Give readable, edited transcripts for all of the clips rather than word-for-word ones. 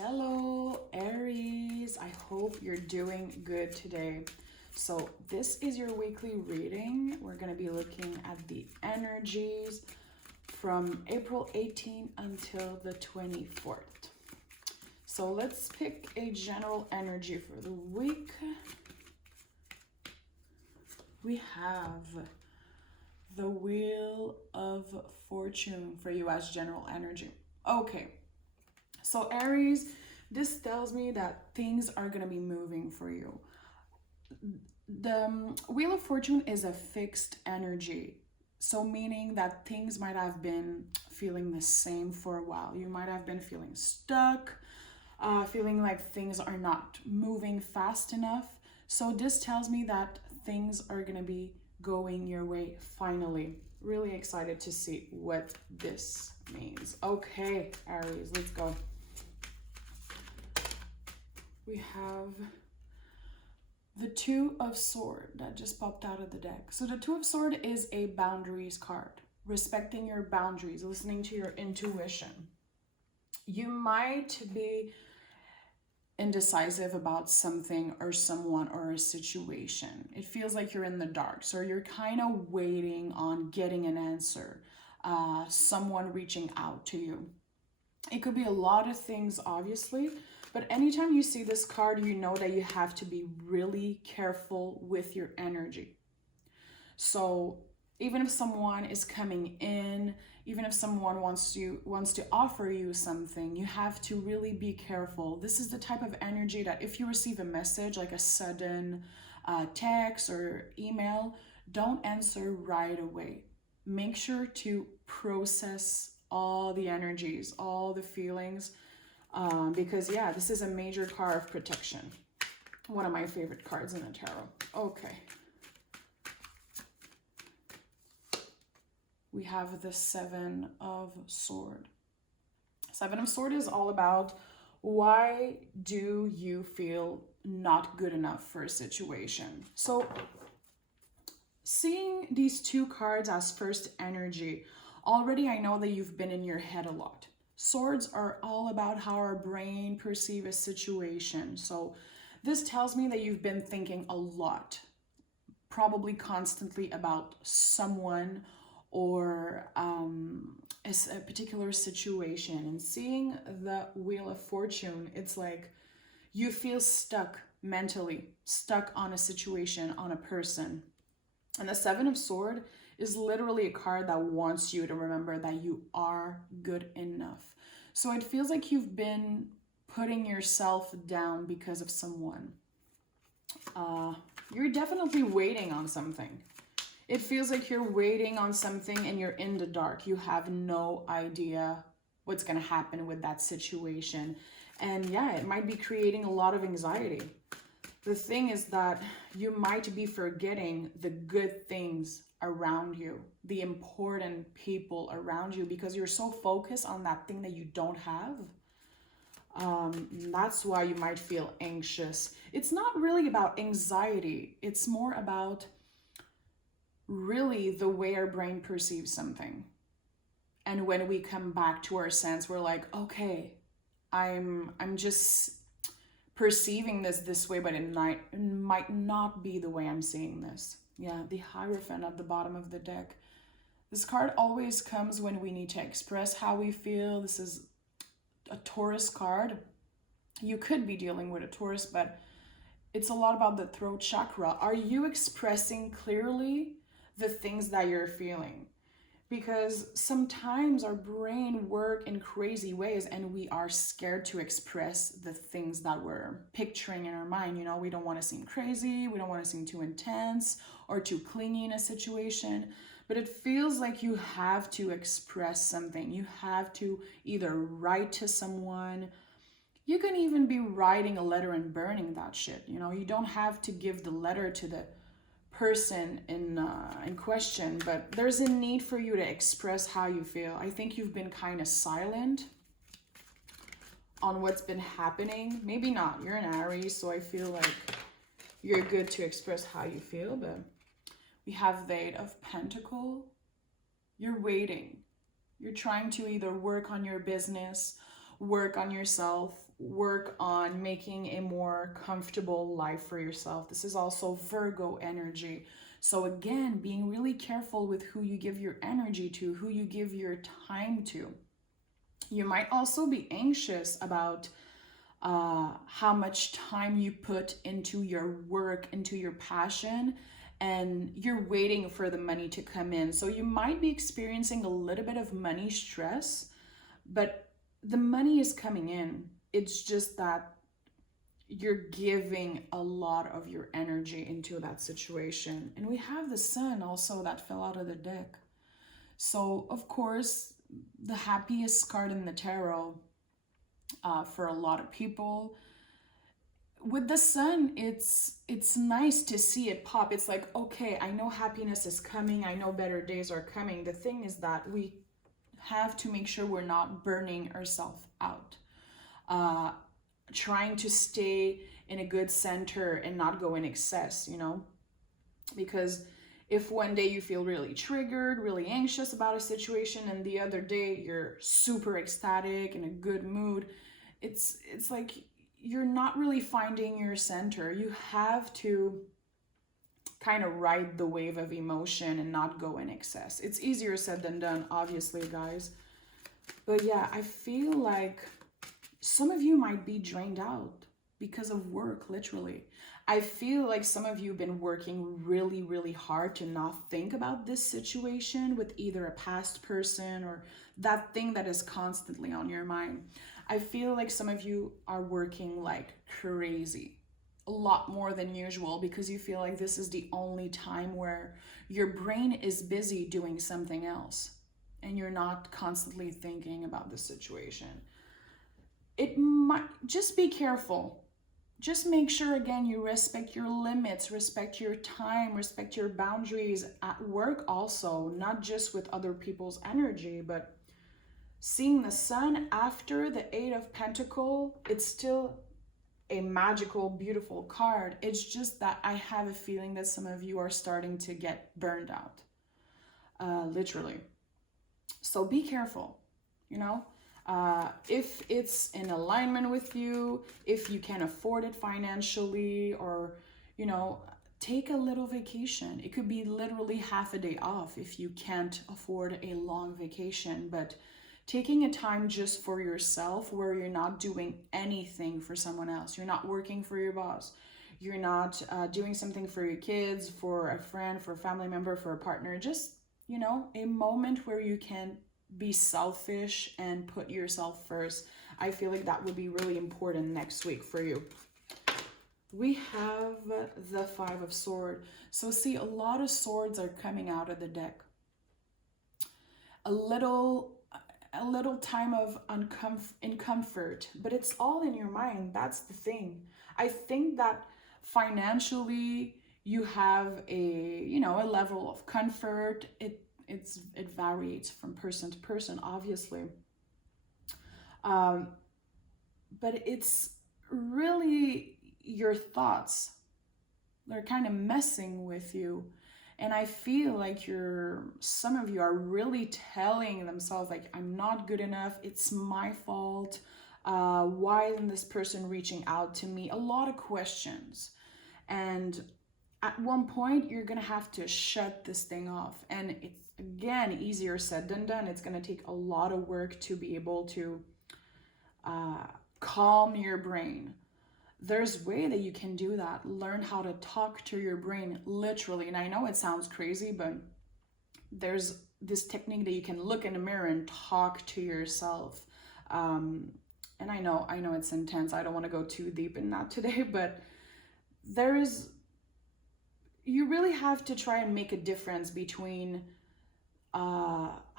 Hello, Aries. I hope you're doing good today. So this is your weekly reading. We're going to be looking at the energies from April 18 until the 24th. So let's pick a general energy for the week. We have the Wheel of Fortune for you as general energy. Okay. So Aries, this tells me that things are going to be moving for you. The Wheel of Fortune is a fixed energy. So meaning that things might have been feeling the same for a while. You might have been feeling stuck, feeling like things are not moving fast enough. So this tells me that things are going to be going your way finally. Really excited to see what this means. Okay, Aries, let's go. We have the Two of Swords that just popped out of the deck. So the Two of Swords is a boundaries card. Respecting your boundaries, listening to your intuition. You might be indecisive about something or someone or a situation. It feels like you're in the dark. So you're kind of waiting on getting an answer. Someone reaching out to you. It could be a lot of things, obviously. But anytime you see this card, you know that you have to be really careful with your energy. So even if someone is coming in, even if someone wants to offer you something, you have to really be careful. This is the type of energy that if you receive a message, like a sudden text or email, don't answer right away. Make sure to process all the energies, all the feelings, because yeah, this is a major card of protection. One of my favorite cards in the tarot. Okay. We have the Seven of Swords. Seven of Swords is all about why do you feel not good enough for a situation. So seeing these two cards as first energy, already I know that you've been in your head a lot. Swords are all about how our brain perceives a situation. So this tells me that you've been thinking a lot, probably constantly about someone or a particular situation. And seeing the Wheel of Fortune, it's like you feel stuck mentally, stuck on a situation, on a person. And the Seven of Swords is literally a card that wants you to remember that you are good enough. So it feels like you've been putting yourself down because of someone. You're definitely waiting on something. It feels like you're waiting on something and you're in the dark. You have no idea what's going to happen with that situation. And yeah, it might be creating a lot of anxiety. The thing is that you might be forgetting the good things around you, the important people around you, because you're so focused on that thing that you don't have. That's why you might feel anxious. It's not really about anxiety. It's more about really the way our brain perceives something. And when we come back to our sense, we're like, okay, I'm just perceiving this way, but it might not be the way I'm seeing this. Yeah, the Hierophant at the bottom of the deck. This card always comes when we need to express how we feel. This is a Taurus card. You could be dealing with a Taurus, but it's a lot about the throat chakra. Are you expressing clearly the things that you're feeling? Because sometimes our brain works in crazy ways and we are scared to express the things that we're picturing in our mind. You know, we don't want to seem crazy. We don't want to seem too intense or too clingy in a situation. But it feels like you have to express something. You have to either write to someone. You can even be writing a letter and burning that shit. You know, you don't have to give the letter to the person in question, but there's a need for you to express how you feel. I think you've been kind of silent on what's been happening. Maybe not. You're an Aries, so I feel like you're good to express how you feel, but we have the Eight of Pentacles. You're waiting. You're trying to either work on your business work on yourself, work on making a more comfortable life for yourself. This is also Virgo energy. So again, being really careful with who you give your energy to, who you give your time to. You might also be anxious about how much time you put into your work, into your passion, and you're waiting for the money to come in. So you might be experiencing a little bit of money stress, but the money is coming in. It's just that you're giving a lot of your energy into that situation. And we have the sun also that fell out of the deck. So of course, the happiest card in the tarot for a lot of people. With the sun, it's nice to see it pop. It's like, okay, I know happiness is coming. I know better days are coming. The thing is that we have to make sure we're not burning ourselves out. Trying to stay in a good center and not go in excess, because if one day you feel really triggered, really anxious about a situation, and the other day you're super ecstatic, in a good mood, it's like you're not really finding your center. You have to kind of ride the wave of emotion and not go in excess. It's easier said than done, obviously, guys. But yeah, I feel like some of you might be drained out because of work, literally. I feel like some of you have been working really, really hard to not think about this situation with either a past person or that thing that is constantly on your mind. I feel like some of you are working like crazy, a lot more than usual, because you feel like this is the only time where your brain is busy doing something else and you're not constantly thinking about the situation. It might just be careful. Just make sure, again, you respect your limits, respect your time, respect your boundaries at work also, not just with other people's energy, but seeing the sun after the Eight of Pentacles, it's still a magical, beautiful card. It's just that I have a feeling that some of you are starting to get burned out, literally. So be careful, if it's in alignment with you, if you can afford it financially, or, take a little vacation. It could be literally half a day off if you can't afford a long vacation, but taking a time just for yourself where you're not doing anything for someone else. You're not working for your boss. You're not doing something for your kids, for a friend, for a family member, for a partner. Just, a moment where you can be selfish and put yourself first. I feel like that would be really important next week for you. We have the Five of Swords. So see, a lot of swords are coming out of the deck. A little time of uncomfort, but it's all in your mind. That's the thing. I think that financially you have a level of comfort. It varies from person to person, obviously. But it's really your thoughts. They're kind of messing with you. And I feel like some of you are really telling themselves, like, I'm not good enough. It's my fault. Why isn't this person reaching out to me? A lot of questions. And at one point, you're going to have to shut this thing off. And it's, again, easier said than done. It's going to take a lot of work to be able to calm your brain. There's a way that you can do that. Learn how to talk to your brain, literally. And I know it sounds crazy, but there's this technique that you can look in the mirror and talk to yourself. And I know it's intense. I don't want to go too deep in that today, but you really have to try and make a difference between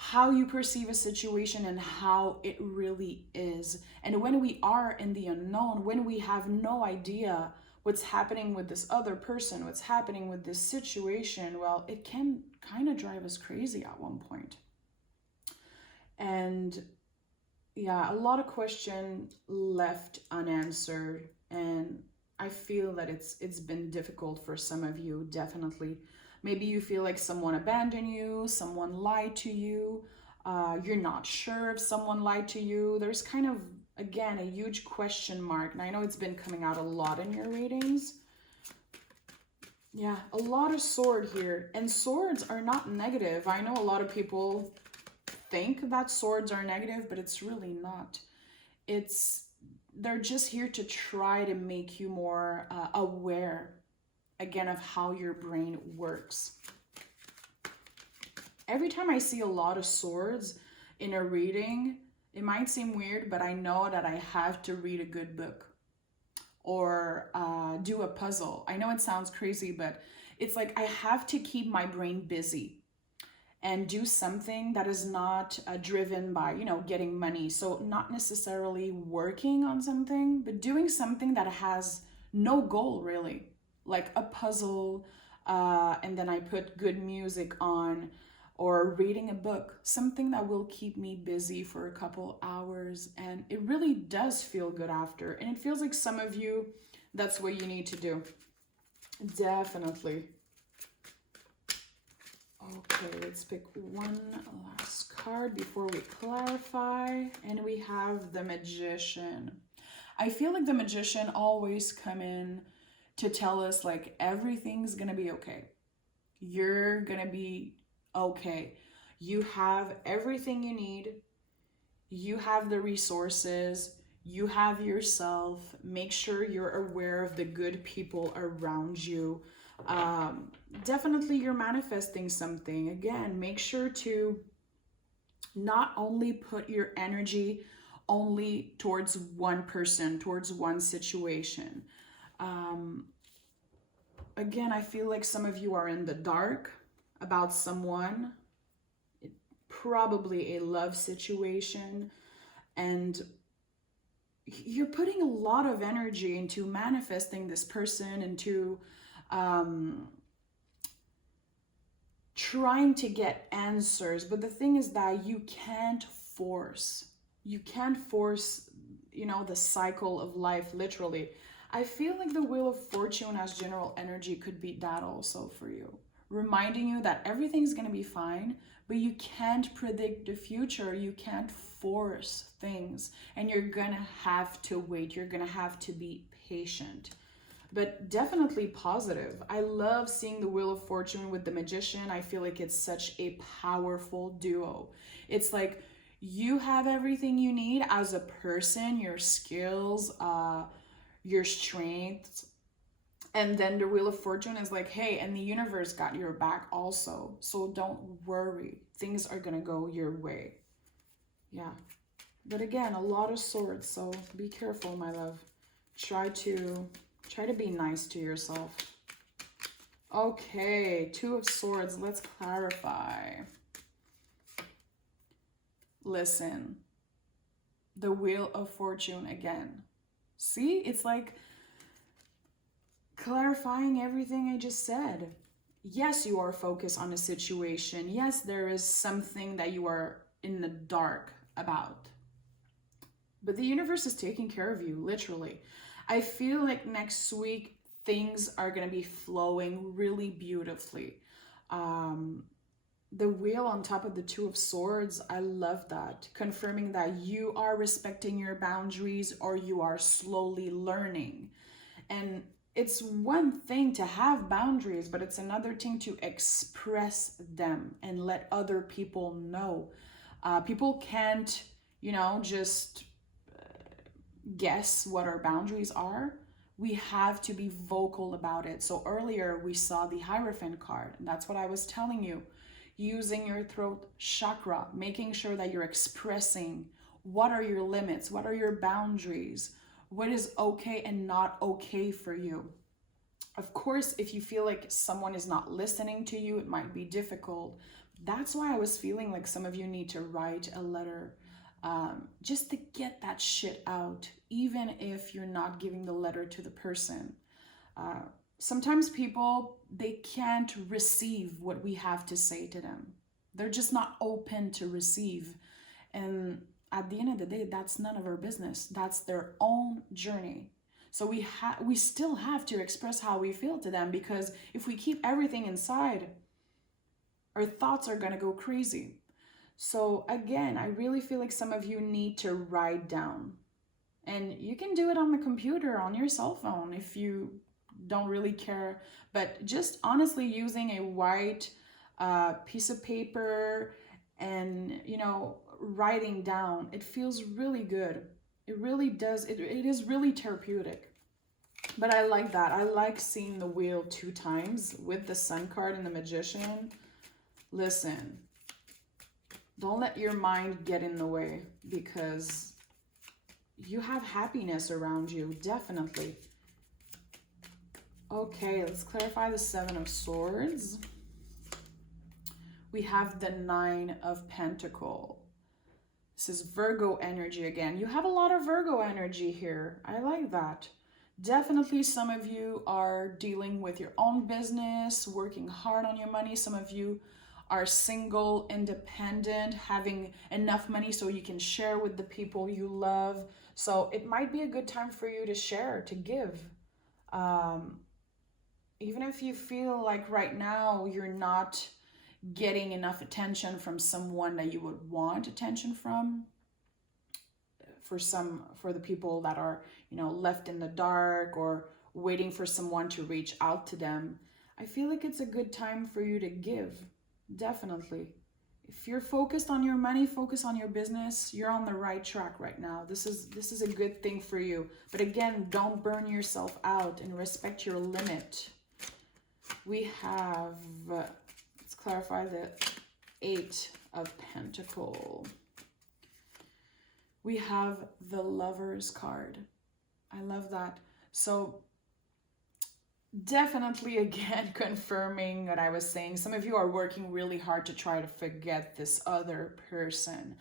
how you perceive a situation and how it really is. And when we are in the unknown, when we have no idea what's happening with this other person, what's happening with this situation, well, it can kind of drive us crazy at one point. And yeah, a lot of questions left unanswered, and I feel that it's been difficult for some of you, definitely. Maybe you feel like someone abandoned you, someone lied to you, you're not sure if someone lied to you. There's kind of Again, a huge question mark. And I know it's been coming out a lot in your readings. Yeah, a lot of sword here. And swords are not negative. I know a lot of people think that swords are negative, but it's really not. They're just here to try to make you more aware, again, of how your brain works. Every time I see a lot of swords in a reading, it might seem weird, but I know that I have to read a good book or do a puzzle. I know it sounds crazy, but it's like I have to keep my brain busy and do something that is not driven by, you know, getting money. So not necessarily working on something, but doing something that has no goal really, like a puzzle, and then I put good music on, or reading a book, something that will keep me busy for a couple hours. And it really does feel good after. And it feels like some of you, that's what you need to do. Definitely. Okay, let's pick one last card before we clarify. And we have the Magician. I feel like the Magician always come in to tell us like everything's gonna be okay. You're gonna be okay. You have everything you need. You have the resources. You have yourself. Make sure you're aware of the good people around you. Definitely you're manifesting something. Again, make sure to not only put your energy only towards one person, towards one situation. Again, I feel like some of you are in the dark about someone, probably a love situation, and you're putting a lot of energy into manifesting this person, into trying to get answers. But the thing is that you can't force, you know, the cycle of life, literally. I feel like the Wheel of Fortune as general energy could be that also for you, reminding you that everything's going to be fine, but you can't predict the future. You can't force things, and you're going to have to wait. You're going to have to be patient, but definitely positive. I love seeing the Wheel of Fortune with the Magician. I feel like it's such a powerful duo. It's like you have everything you need as a person, your skills, your strengths, and then the Wheel of Fortune is like, hey, and the universe got your back also. So don't worry. Things are going to go your way. Yeah. But again, a lot of swords. So be careful, my love. Try to be nice to yourself. Okay. Two of Swords. Let's clarify. Listen. The Wheel of Fortune again. See, it's like clarifying everything I just said. Yes, you are focused on a situation. Yes, there is something that you are in the dark about. But the universe is taking care of you, literally. I feel like next week things are going to be flowing really beautifully. The wheel on top of the Two of Swords, I love that. Confirming that you are respecting your boundaries, or you are slowly learning. And it's one thing to have boundaries, but it's another thing to express them and let other people know. People can't, you know, just guess what our boundaries are. We have to be vocal about it. So earlier we saw the Hierophant card, and that's what I was telling you. Using your throat chakra, making sure that you're expressing what are your limits, what are your boundaries, what is okay and not okay for you. Of course, if you feel like someone is not listening to you, it might be difficult. That's why I was feeling like some of you need to write a letter, just to get that shit out, even if you're not giving the letter to the person. Sometimes people, they can't receive what we have to say to them. They're just not open to receive. And at the end of the day, that's none of our business. That's their own journey. So we still have to express how we feel to them, because if we keep everything inside, our thoughts are going to go crazy. So again, I really feel like some of you need to write down And you can do it on the computer, on your cell phone, if you don't really care. But just honestly using a white piece of paper and, writing down, it feels really good. It really does. It is really therapeutic. But I like that. I like seeing the wheel 2 times with the Sun card and the Magician. Listen, don't let your mind get in the way, because you have happiness around you, definitely. Okay, let's clarify the 7 of Swords. We have the 9 of Pentacles. This is Virgo energy again. You have a lot of Virgo energy here. I like that. Definitely some of you are dealing with your own business, working hard on your money. Some of you are single, independent, having enough money so you can share with the people you love. So it might be a good time for you to share, to give. Even if you feel like right now you're not getting enough attention from someone that you would want attention from, for the people that are, left in the dark or waiting for someone to reach out to them, I feel like it's a good time for you to give. Definitely. If you're focused on your money, focus on your business, you're on the right track right now. This is a good thing for you. But again, don't burn yourself out and respect your limit. We have, let's clarify the 8 of Pentacles. We have the Lover's card. I love that. So definitely, again, confirming what I was saying. Some of you are working really hard to try to forget this other person.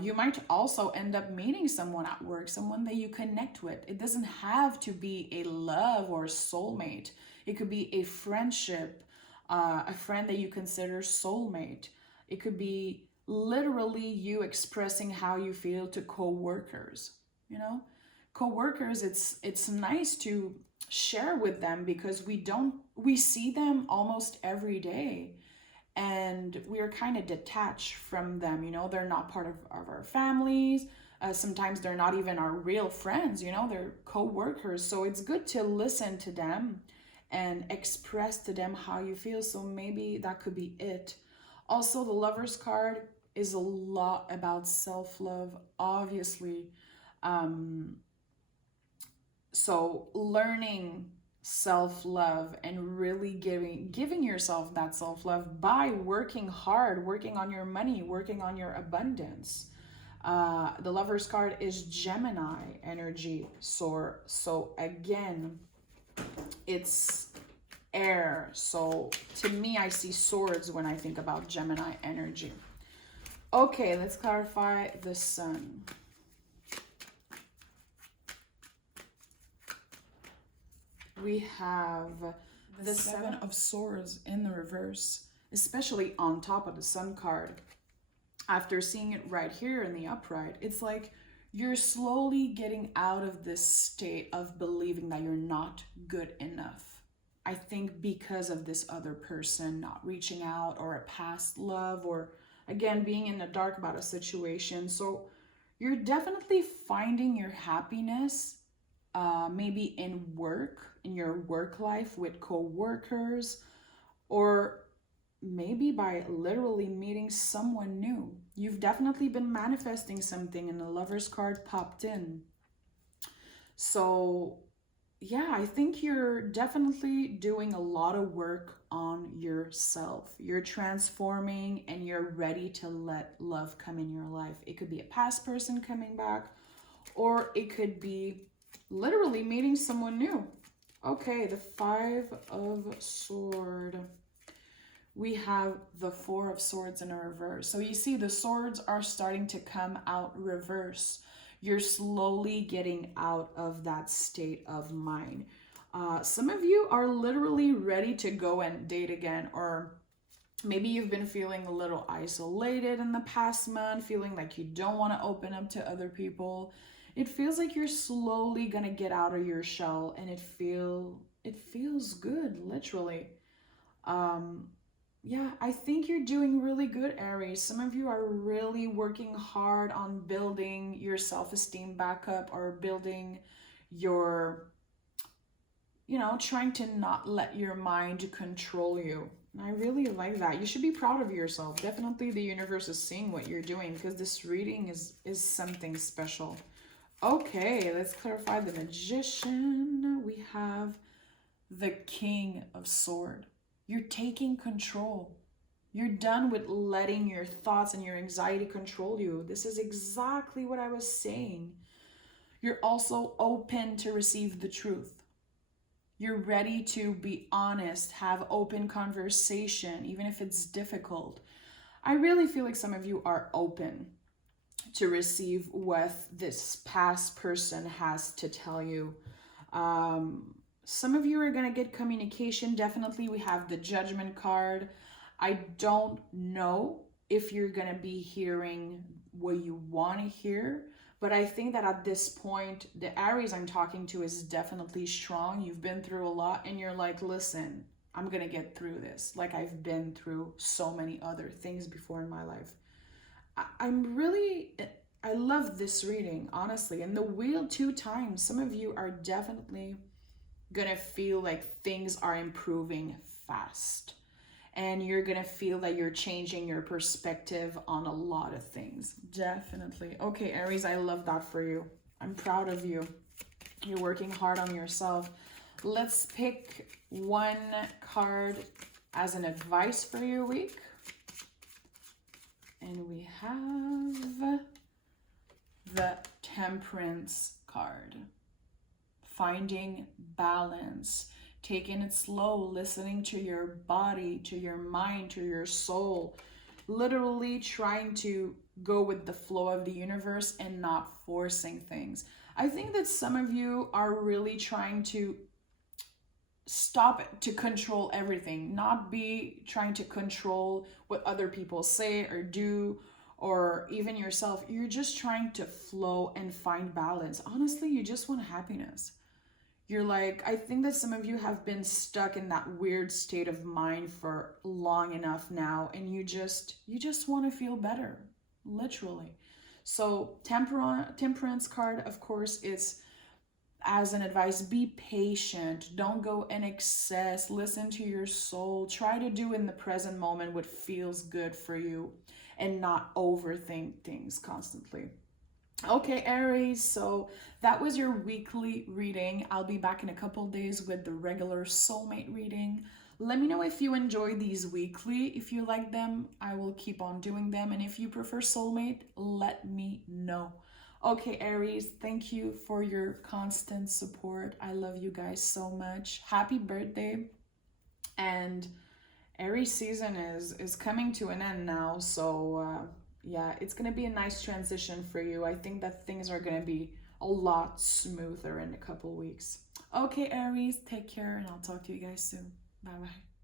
You might also end up meeting someone at work, someone that you connect with. It doesn't have to be a love or soulmate. It could be a friendship, a friend that you consider soulmate. It could be literally you expressing how you feel to co-workers. Co-workers, it's nice to share with them, because we see them almost every day, and we're kind of detached from them. They're not part of our families. Sometimes they're not even our real friends. They're co-workers. So it's good to listen to them and express to them how you feel. So maybe that could be it. Also, the Lover's card is a lot about self-love, obviously. So learning self-love and really giving yourself that self-love by working hard, working on your money, working on your abundance. The Lover's card is Gemini energy. So again, it's air. So to me, I see swords when I think about Gemini energy. Okay, let's clarify the Sun. We have the 7 of Swords in the reverse, especially on top of the Sun card. After seeing it right here in the upright, it's like you're slowly getting out of this state of believing that you're not good enough. I think because of this other person not reaching out, or a past love, or again, being in the dark about a situation. So you're definitely finding your happiness, maybe in your work life with co-workers, or maybe by literally meeting someone new. You've definitely been manifesting something, and the Lover's card popped in. So yeah, I think you're definitely doing a lot of work on yourself. You're transforming, and you're ready to let love come in your life. It could be a past person coming back, or it could be literally meeting someone new. Okay, the 5 of Swords. We have the 4 of Swords in a reverse. So you see the swords are starting to come out reverse. You're slowly getting out of that state of mind. Some of you are literally ready to go and date again, or maybe you've been feeling a little isolated in the past month, feeling like you don't want to open up to other people. It feels like you're slowly gonna get out of your shell, and it feels good, literally. Yeah, I think you're doing really good, Aries. Some of you are really working hard on building your self-esteem back up, or building your, trying to not let your mind control you. And I really like that. You should be proud of yourself. Definitely the universe is seeing what you're doing, because this reading is something special. Okay, let's clarify the Magician. We have the King of Sword. You're taking control. You're done with letting your thoughts and your anxiety control you. This is exactly what I was saying. You're also open to receive the truth. You're ready to be honest, have open conversation, even if it's difficult. I really feel like some of you are open to receive what this past person has to tell you. Some of you are going to get communication. Definitely, we have the Judgment card. I don't know if you're going to be hearing what you want to hear, but I think that at this point, the Aries I'm talking to is definitely strong. You've been through a lot, and you're like, listen, I'm going to get through this. Like I've been through so many other things before in my life. I love this reading, honestly. And the wheel 2 times, some of you are definitely gonna feel like things are improving fast, and you're gonna feel that you're changing your perspective on a lot of things. Definitely. Okay, Aries, I love that for you. I'm proud of you. You're working hard on yourself. Let's pick one card as an advice for your week. And we have the Temperance card. Finding balance, taking it slow, listening to your body, to your mind, to your soul, literally trying to go with the flow of the universe and not forcing things. I think that some of you are really trying to stop it, to control everything, not be trying to control what other people say or do, or even yourself. You're just trying to flow and find balance. Honestly, you just want happiness. You're like, I think that some of you have been stuck in that weird state of mind for long enough now, and you just want to feel better, literally. So temperance card, of course, is as an advice, be patient, don't go in excess, listen to your soul, try to do in the present moment what feels good for you, and not overthink things constantly. Okay, Aries, so that was your weekly reading. I'll be back in a couple days with the regular soulmate reading. Let me know if you enjoy these weekly. If you like them, I will keep on doing them. And if you prefer soulmate, let me know. Okay, Aries, thank you for your constant support. I love you guys so much. Happy birthday. And Aries season is coming to an end now, so yeah, it's gonna be a nice transition for you. I think that things are gonna be a lot smoother in a couple weeks. Okay, Aries, take care, and I'll talk to you guys soon. Bye bye.